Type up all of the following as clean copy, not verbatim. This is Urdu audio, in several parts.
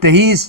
23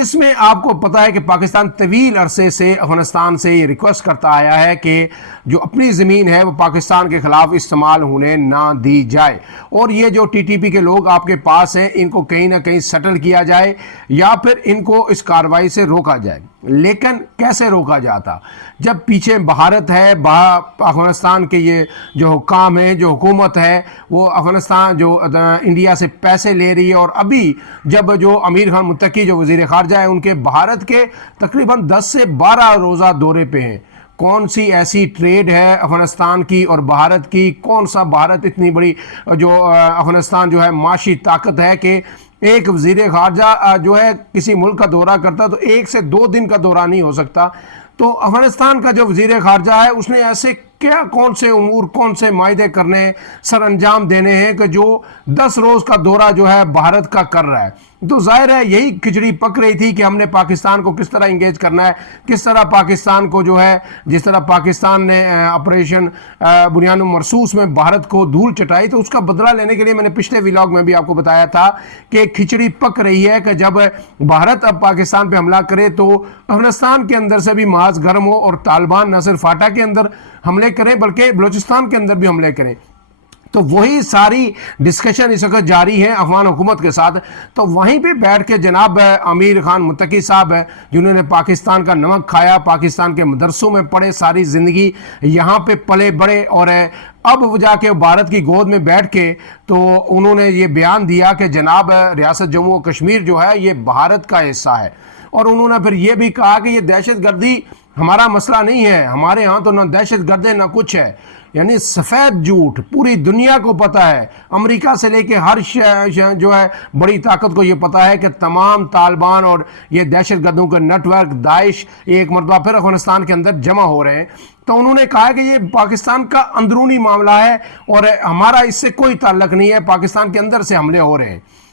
اس میں آپ کو پتا ہے کہ پاکستان طویل عرصے سے افغانستان سے یہ ریکویسٹ کرتا آیا ہے کہ جو اپنی زمین ہے وہ پاکستان کے خلاف استعمال ہونے نہ دی جائے، اور یہ جو ٹی ٹی پی کے لوگ آپ کے پاس ہیں ان کو کہیں نہ کہیں سیٹل کیا جائے یا پھر ان کو اس کارروائی سے روکا جائے۔ لیکن کیسے روکا جاتا جب پیچھے بھارت ہے، افغانستان کے یہ جو حکام ہیں، جو حکومت ہے، وہ افغانستان جو انڈیا سے پیسے لے رہی ہے، اور ابھی جب جو امیر خان متقی جو وزیر خارجہ ہے ان کے بھارت کے تقریباً 10 سے 12 روزہ دورے پہ ہیں۔ کون سی ایسی ٹریڈ ہے افغانستان کی اور بھارت کی؟ کون سا بھارت اتنی بڑی جو افغانستان جو ہے معاشی طاقت ہے کہ ایک وزیر خارجہ جو ہے کسی ملک کا دورہ کرتا تو 1 سے 2 دن کا دورہ نہیں ہو سکتا؟ تو افغانستان کا جو وزیر خارجہ ہے اس نے ایسے کیا کون سے امور، کون سے معاہدے کرنے، سر انجام دینے ہیں کہ جو 10 روز کا دورہ جو ہے بھارت کا کر رہا ہے؟ تو ظاہر ہے یہی کھچڑی پک رہی تھی کہ ہم نے پاکستان کو کس طرح انگیج کرنا ہے، کس طرح پاکستان کو جو ہے، جس طرح پاکستان نے آپریشن بنیان مرصوص میں بھارت کو دھول چٹائی، تو اس کا بدلہ لینے کے لیے میں نے پچھلے ویلاگ میں بھی آپ کو بتایا تھا کہ کھچڑی پک رہی ہے کہ جب بھارت اب پاکستان پہ حملہ کرے تو افغانستان کے اندر سے بھی محاذ گرم ہو، اور طالبان نہ صرف فاٹا کے اندر حملے کریں بلکہ بلوچستان کے اندر بھی حملے کریں۔ تو وہی ساری ڈسکشن اس وقت جاری ہے افغان حکومت کے ساتھ۔ تو وہیں پہ بیٹھ کے جناب امیر خان متقی صاحب ہے جنہوں نے پاکستان کا نمک کھایا، پاکستان کے مدرسوں میں پڑھے، ساری زندگی یہاں پہ پلے بڑے، اور اب وہ جا کے بھارت کی گود میں بیٹھ کے تو انہوں نے یہ بیان دیا کہ جناب ریاست جموں و کشمیر جو ہے یہ بھارت کا حصہ ہے، اور انہوں نے پھر یہ بھی کہا کہ یہ دہشت گردی ہمارا مسئلہ نہیں ہے، ہمارے ہاں تو نہ دہشت گرد ہے نہ کچھ ہے۔ یعنی سفید جھوٹ پوری دنیا کو پتہ ہے، امریکہ سے لے کے ہر جو ہے بڑی طاقت کو یہ پتہ ہے کہ تمام طالبان اور یہ دہشت گردوں کے نیٹ ورک داعش ایک مرتبہ پھر افغانستان کے اندر جمع ہو رہے ہیں۔ تو انہوں نے کہا کہ یہ پاکستان کا اندرونی معاملہ ہے اور ہمارا اس سے کوئی تعلق نہیں ہے، پاکستان کے اندر سے حملے ہو رہے ہیں۔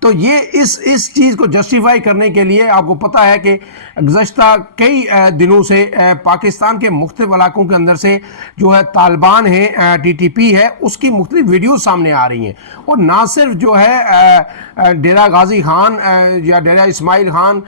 تو یہ اس چیز کو جسٹیفائی کرنے کے لیے آپ کو پتہ ہے کہ گزشتہ کئی دنوں سے پاکستان کے مختلف علاقوں کے اندر سے جو ہے طالبان ہے، ٹی ٹی پی ہے، اس کی مختلف ویڈیوز سامنے آ رہی ہیں، اور نہ صرف جو ہے ڈیرہ غازی خان یا ڈیرہ اسماعیل خان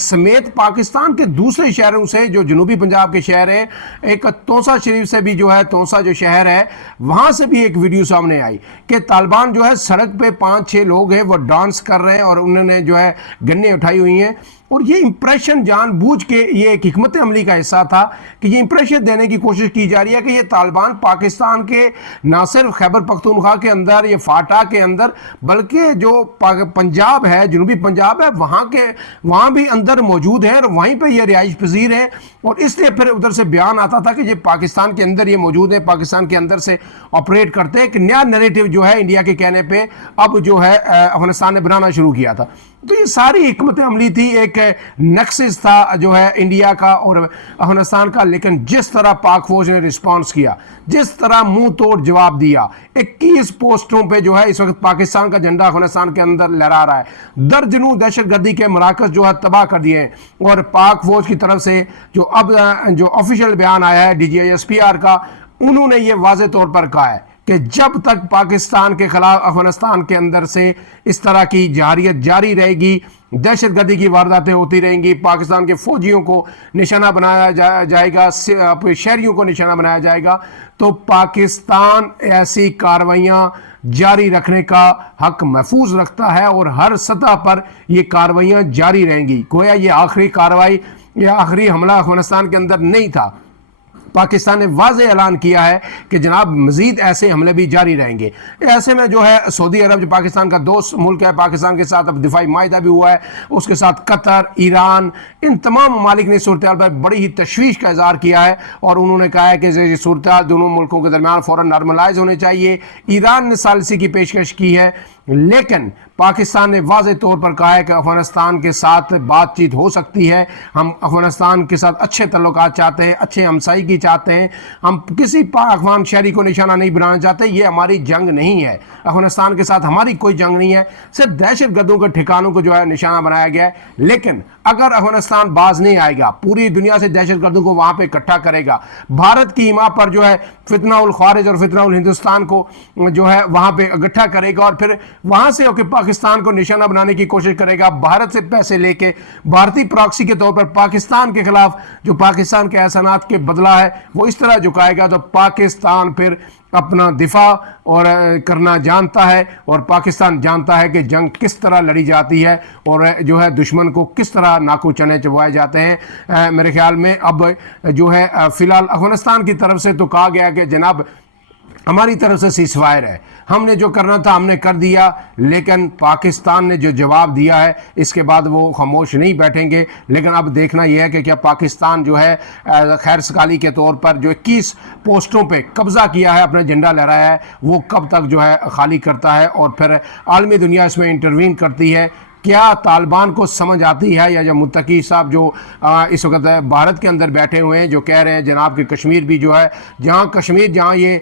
سمیت پاکستان کے دوسرے شہروں سے جو جنوبی پنجاب کے شہر ہیں، ایک تونسا شریف سے بھی جو ہے، تونسا جو شہر ہے وہاں سے بھی ایک ویڈیو سامنے آئی کہ طالبان جو ہے سڑک پہ 5-6 لوگ ہیں وہ ڈانس کر رہے ہیں اور انہوں نے جو ہے گنیں اٹھائی ہوئی ہیں، اور یہ امپریشن جان بوجھ کے یہ ایک حکمت عملی کا حصہ تھا کہ یہ امپریشن دینے کی کوشش کی جا رہی ہے کہ یہ طالبان پاکستان کے نہ صرف خیبر پختونخوا کے اندر، یہ فاٹا کے اندر، بلکہ جو پنجاب ہے، جنوبی پنجاب ہے، وہاں بھی اندر موجود ہیں اور وہیں پہ یہ رہائش پذیر ہیں، اور اس لیے پھر ادھر سے بیان آتا تھا کہ یہ پاکستان کے اندر یہ موجود ہیں، پاکستان کے اندر سے آپریٹ کرتے ہیں۔ ایک نیا نیریٹو جو ہے انڈیا کے کہنے پہ اب جو ہے افغانستان نے بنانا شروع کیا تھا۔ تو یہ ساری حکمت عملی تھی، ایک نکسس تھا جو ہے انڈیا کا اور افغانستان کا، لیکن جس طرح پاک فوج نے رسپانس کیا، جس طرح منہ توڑ جواب دیا، 21 پوسٹوں پہ جو ہے اس وقت پاکستان کا جھنڈا افغانستان کے اندر لہرا رہا ہے، درجنوں دہشت گردی کے مراکز جو ہے تباہ کر دیے ہیں، اور پاک فوج کی طرف سے جو اب جو آفیشیل بیان آیا ہے DGISPR کا، انہوں نے یہ واضح طور پر کہا ہے کہ جب تک پاکستان کے خلاف افغانستان کے اندر سے اس طرح کی جارحیت جاری رہے گی، دہشت گردی کی وارداتیں ہوتی رہیں گی، پاکستان کے فوجیوں کو نشانہ بنایا جائے گا، شہریوں کو نشانہ بنایا جائے گا، تو پاکستان ایسی کارروائیاں جاری رکھنے کا حق محفوظ رکھتا ہے، اور ہر سطح پر یہ کارروائیاں جاری رہیں گی۔ گویا یہ آخری کارروائی یا آخری حملہ افغانستان کے اندر نہیں تھا۔ پاکستان نے واضح اعلان کیا ہے کہ جناب مزید ایسے حملے بھی جاری رہیں گے۔ ایسے میں جو ہے سعودی عرب جو پاکستان کا دوست ملک ہے، پاکستان کے ساتھ اب دفاعی معاہدہ بھی ہوا ہے، اس کے ساتھ قطر، ایران، ان تمام ممالک نے صورتحال پر بڑی ہی تشویش کا اظہار کیا ہے، اور انہوں نے کہا ہے کہ یہ صورتحال دونوں ملکوں کے درمیان فوراً نارملائز ہونے چاہیے۔ ایران نے ثالثی کی پیشکش کی ہے، لیکن پاکستان نے واضح طور پر کہا ہے کہ افغانستان کے ساتھ بات چیت ہو سکتی ہے، ہم افغانستان کے ساتھ اچھے تعلقات چاہتے ہیں، اچھے ہمسائیگی چاہتے ہیں، ہم کسی پاک افغان شہری کو نشانہ نہیں بنانا چاہتے، یہ ہماری جنگ نہیں ہے، افغانستان کے ساتھ ہماری کوئی جنگ نہیں ہے، صرف دہشت گردوں کے ٹھکانوں کو جو ہے نشانہ بنایا گیا ہے۔ لیکن اگر افغانستان باز نہیں آئے گا، پوری دنیا سے دہشت گردوں کو وہاں پہ اکٹھا کرے گا، بھارت کی حما پر جو ہے فتنہ الخوارج اور فتنہ الہندوستان کو جو ہے وہاں پہ اکٹھا کرے گا، اور پھر وہاں سے ہو کے پاکستان کو نشانہ بنانے کی کوشش کرے گا، بھارت سے پیسے لے کے بھارتی پراکسی کے طور پر پاکستان کے خلاف جو پاکستان کے احسانات کے بدلہ ہے وہ اس طرح جھکائے گا، تو پاکستان پھر اپنا دفاع اور کرنا جانتا ہے، اور پاکستان جانتا ہے کہ جنگ کس طرح لڑی جاتی ہے اور جو ہے دشمن کو کس طرح ناکو چنے چبوائے جاتے ہیں۔ میرے خیال میں اب جو ہے فی الحال افغانستان کی طرف سے تو کہا گیا کہ جناب ہماری طرف سے سیز فائر ہے، ہم نے جو کرنا تھا ہم نے کر دیا، لیکن پاکستان نے جو جواب دیا ہے اس کے بعد وہ خاموش نہیں بیٹھیں گے۔ لیکن اب دیکھنا یہ ہے کہ کیا پاکستان جو ہے خیر سگالی کے طور پر جو 21 پوسٹوں پہ قبضہ کیا ہے، اپنا جھنڈا لہرایا ہے، وہ کب تک جو ہے خالی کرتا ہے اور پھر عالمی دنیا اس میں انٹروین کرتی ہے۔ کیا طالبان کو سمجھ آتی ہے، یا جو متقی صاحب جو اس وقت بھارت کے اندر بیٹھے ہوئے ہیں جو کہہ رہے ہیں جناب کہ کشمیر بھی جو ہے، جہاں کشمیر جہاں یہ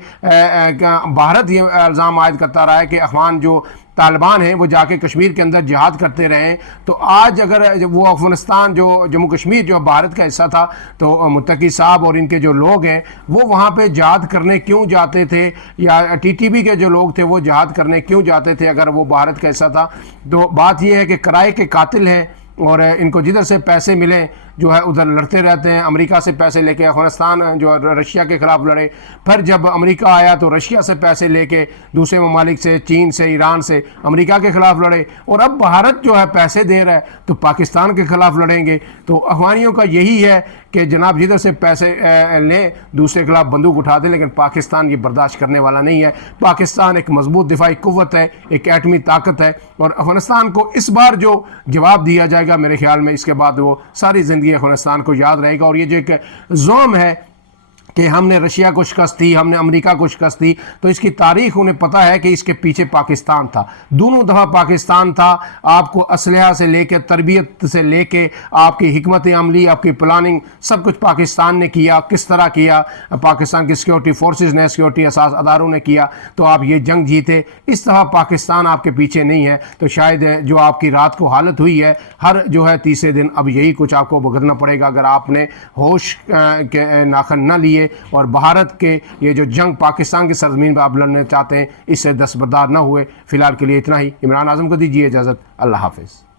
بھارت یہ الزام عائد کرتا رہا ہے کہ افغان جو طالبان ہیں وہ جا کے کشمیر کے اندر جہاد کرتے رہے ہیں، تو آج اگر وہ افغانستان جو جموں کشمیر جو بھارت کا حصہ تھا، تو متقی صاحب اور ان کے جو لوگ ہیں وہ وہاں پہ جہاد کرنے کیوں جاتے تھے، یا ٹی ٹی پی کے جو لوگ تھے وہ جہاد کرنے کیوں جاتے تھے اگر وہ بھارت کا حصہ تھا؟ تو بات یہ ہے کہ کرائے کے قاتل ہیں، اور ان کو جدھر سے پیسے ملیں جو ہے ادھر لڑتے رہتے ہیں۔ امریکہ سے پیسے لے کے افغانستان جو رشیا کے خلاف لڑے، پھر جب امریکہ آیا تو رشیا سے پیسے لے کے دوسرے ممالک سے، چین سے، ایران سے امریکہ کے خلاف لڑے، اور اب بھارت جو ہے پیسے دے رہا ہے تو پاکستان کے خلاف لڑیں گے۔ تو افغانیوں کا یہی ہے کہ جناب جدھر سے پیسے لیں دوسرے کے خلاف بندوق اٹھا دیں، لیکن پاکستان یہ برداشت کرنے والا نہیں ہے۔ پاکستان ایک مضبوط دفاعی قوت ہے، ایک ایٹمی طاقت ہے، اور افغانستان کو اس بار جو جواب دیا جائے گا میرے خیال میں اس کے بعد وہ ساری زندگی افغانستان کو یاد رہے گا۔ اور یہ جو ایک زوم ہے کہ ہم نے رشیا کو شکست دی، ہم نے امریکہ کو شکست دی، تو اس کی تاریخ انہیں پتہ ہے کہ اس کے پیچھے پاکستان تھا، دونوں دفعہ پاکستان تھا۔ آپ کو اسلحہ سے لے کے تربیت سے لے کے آپ کی حکمت عملی، آپ کی پلاننگ، سب کچھ پاکستان نے کیا۔ کس طرح کیا؟ پاکستان کی سیکورٹی فورسز نے، سیکورٹی اساس اداروں نے کیا، تو آپ یہ جنگ جیتے۔ اس طرح پاکستان آپ کے پیچھے نہیں ہے، تو شاید جو آپ کی رات کو حالت ہوئی ہے ہر جو ہے تیسرے دن اب یہی کچھ آپ کو بھگتنا پڑے گا اگر آپ نے ہوش کے ناخن نہ لیے اور بھارت کے یہ جو جنگ پاکستان کی سرزمین پہ آپ لڑنا چاہتے ہیں اس سے دستبردار نہ ہوئے۔ فی الحال کے لیے اتنا ہی۔ عمران اعظم کو دیجیے اجازت، اللہ حافظ۔